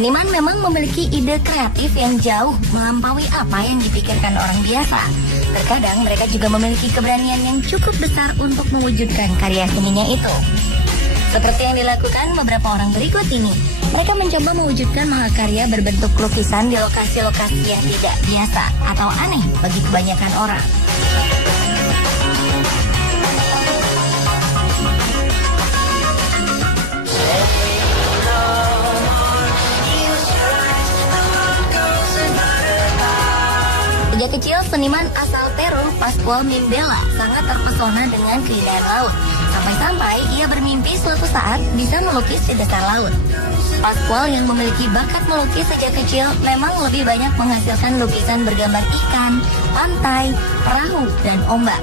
Seniman memang memiliki ide kreatif yang jauh melampaui apa yang dipikirkan orang biasa. Terkadang mereka juga memiliki keberanian yang cukup besar untuk mewujudkan karya seninya itu. Seperti yang dilakukan beberapa orang berikut ini, mereka mencoba mewujudkan mahakarya berbentuk lukisan di lokasi-lokasi yang tidak biasa atau aneh bagi kebanyakan orang. Sejak kecil, seniman asal Peru, Pascual Mimbela, sangat terpesona dengan keindahan laut. Sampai-sampai ia bermimpi suatu saat bisa melukis di dasar laut. Pascual yang memiliki bakat melukis sejak kecil memang lebih banyak menghasilkan lukisan bergambar ikan, pantai, perahu, dan ombak.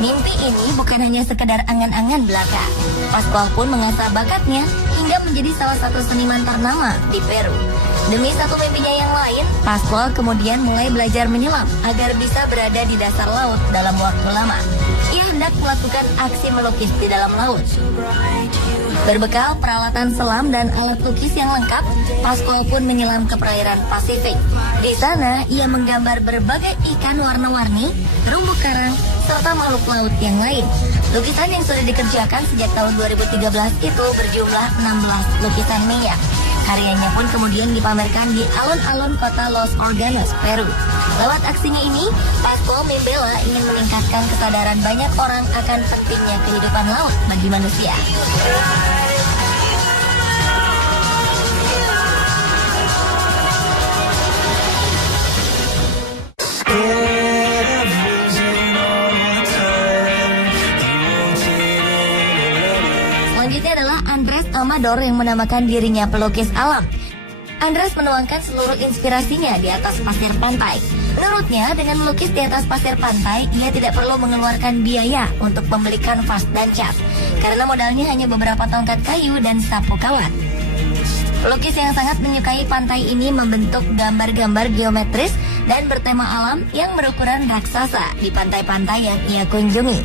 Mimpi ini bukan hanya sekedar angan-angan belaka. Pascual pun mengasah bakatnya hingga menjadi salah satu seniman ternama di Peru. Demi satu mimpinya yang lain, Pascual kemudian mulai belajar menyelam agar bisa berada di dasar laut dalam waktu lama. Ia hendak melakukan aksi melukis di dalam laut. Berbekal peralatan selam dan alat lukis yang lengkap, Pascual pun menyelam ke perairan Pasifik. Di sana, ia menggambar berbagai ikan warna-warni, terumbu karang, serta makhluk laut yang lain. Lukisan yang sudah dikerjakan sejak tahun 2013 itu berjumlah 16 lukisan minyak. Karyanya pun kemudian dipamerkan di alun-alun kota Los Órganos, Peru. Lewat aksinya ini, Pascual Mimbela ingin meningkatkan kesadaran banyak orang akan pentingnya kehidupan laut bagi manusia. Selanjutnya adalah Andrés Amador yang menamakan dirinya pelukis alam. Andrés menuangkan seluruh inspirasinya di atas pasir pantai. Menurutnya, dengan melukis di atas pasir pantai, ia tidak perlu mengeluarkan biaya untuk membeli kanvas dan cat, karena modalnya hanya beberapa tongkat kayu dan sapu kawat. Pelukis yang sangat menyukai pantai ini membentuk gambar-gambar geometris dan bertema alam yang berukuran raksasa di pantai-pantai yang ia kunjungi.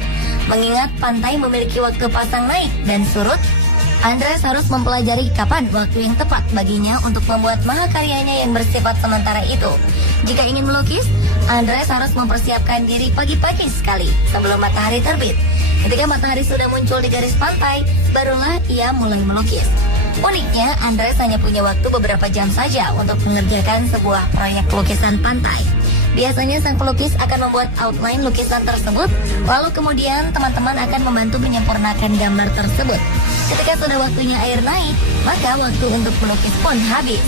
Mengingat pantai memiliki waktu pasang naik dan surut, Andrés harus mempelajari kapan waktu yang tepat baginya untuk membuat mahakaryanya yang bersifat sementara itu. Jika ingin melukis, Andrés harus mempersiapkan diri pagi-pagi sekali sebelum matahari terbit. Ketika matahari sudah muncul di garis pantai, barulah ia mulai melukis. Uniknya, Andrés hanya punya waktu beberapa jam saja untuk mengerjakan sebuah proyek lukisan pantai. Biasanya sang pelukis akan membuat outline lukisan tersebut, lalu kemudian teman-teman akan membantu menyempurnakan gambar tersebut. Ketika sudah waktunya air naik, maka waktu untuk melukis pun habis.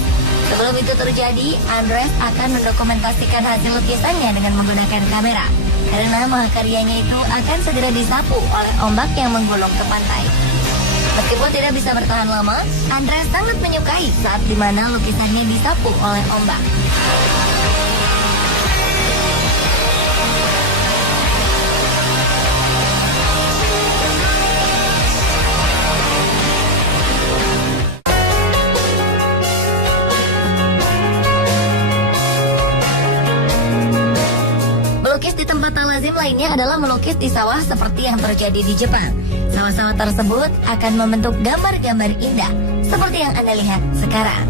Sebelum itu terjadi, Andrés akan mendokumentasikan hasil lukisannya dengan menggunakan kamera, karena mahakaryanya itu akan segera disapu oleh ombak yang menggulung ke pantai. Meskipun tidak bisa bertahan lama, Andrés sangat menyukai saat dimana lukisannya disapu oleh ombak. Melukis di tempat tak lazim lainnya adalah melukis di sawah seperti yang terjadi di Jepang. Sawah-sawah tersebut akan membentuk gambar-gambar indah seperti yang Anda lihat sekarang.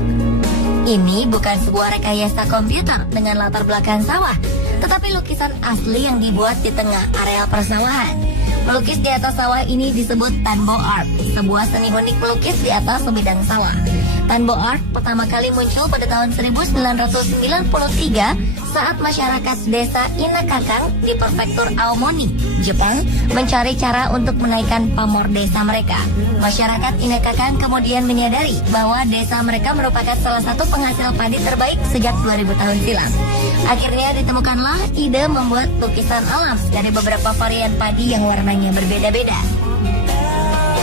Ini bukan sebuah rekayasa komputer dengan latar belakang sawah, tetapi lukisan asli yang dibuat di tengah areal persawahan. Melukis di atas sawah ini disebut Tanbo Art, sebuah seni unik melukis di atas sebidang sawah. Tanbo Art pertama kali muncul pada tahun 1993 saat masyarakat desa Inakakang di prefektur Aomori, Jepang, mencari cara untuk menaikkan pamor desa mereka. Masyarakat Inakakang kemudian menyadari bahwa desa mereka merupakan salah satu penghasil padi terbaik sejak 2000 tahun silam. Akhirnya ditemukanlah ide membuat lukisan alam dari beberapa varian padi yang warnanya berbeda-beda.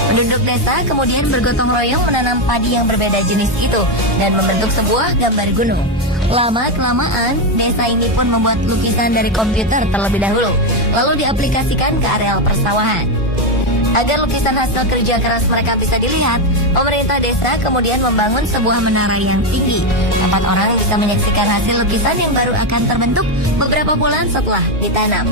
Penduduk desa kemudian bergotong royong menanam padi yang berbeda jenis itu dan membentuk sebuah gambar gunung. Lama-kelamaan, desa ini pun membuat lukisan dari komputer terlebih dahulu, lalu diaplikasikan ke areal persawahan. Agar lukisan hasil kerja keras mereka bisa dilihat, pemerintah desa kemudian membangun sebuah menara yang tinggi. Tempat orang bisa menyaksikan hasil lukisan yang baru akan terbentuk beberapa bulan setelah ditanam.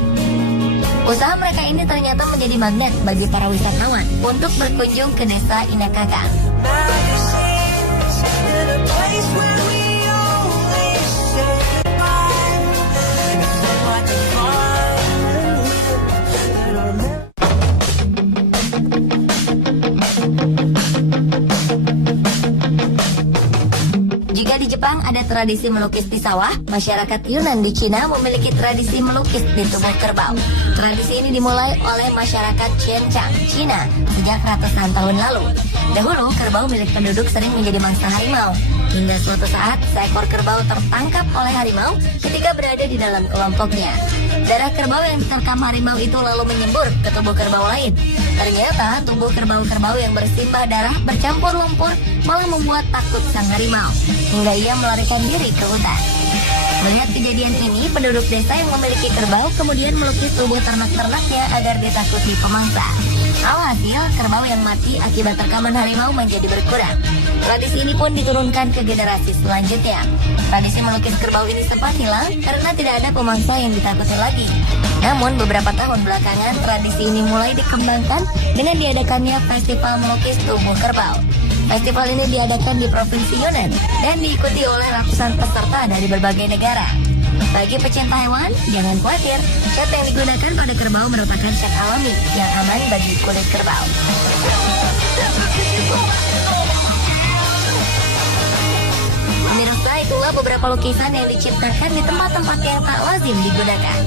Usaha mereka ini ternyata menjadi magnet bagi para wisatawan untuk berkunjung ke desa Inakakang. place where we always say goodbye. It's so hard to find that our Jika di Jepang ada tradisi melukis di sawah, masyarakat Yunan di Cina memiliki tradisi melukis di tubuh kerbau. Tradisi ini dimulai oleh masyarakat Qianchang, Cina, sejak ratusan tahun lalu. Dahulu, kerbau milik penduduk sering menjadi mangsa harimau. Hingga suatu saat, seekor kerbau tertangkap oleh harimau ketika berada di dalam kelompoknya. Darah kerbau yang diterkam harimau itu lalu menyembur ke tubuh kerbau lain. Ternyata, tubuh kerbau-kerbau yang bersimbah darah bercampur lumpur malah membuat takut sang harimau, hingga ia melarikan diri ke hutan. Melihat kejadian ini, penduduk desa yang memiliki kerbau kemudian melukis tubuh ternak-ternaknya agar ditakuti pemangsa. Alhasil, kerbau yang mati akibat terkaman harimau menjadi berkurang. Tradisi ini pun diturunkan ke generasi selanjutnya. Tradisi melukis kerbau ini sempat hilang karena tidak ada pemangsa yang ditakuti lagi. Namun, beberapa tahun belakangan, tradisi ini mulai dikembangkan dengan diadakannya festival melukis tubuh kerbau. Festival ini diadakan di Provinsi Yunnan dan diikuti oleh ratusan peserta dari berbagai negara. Bagi pecinta hewan, jangan khawatir, cat yang digunakan pada kerbau merupakan cat alami yang aman bagi kulit kerbau. Pemirsa, itulah beberapa lukisan yang diciptakan di tempat-tempat yang tak lazim digunakan.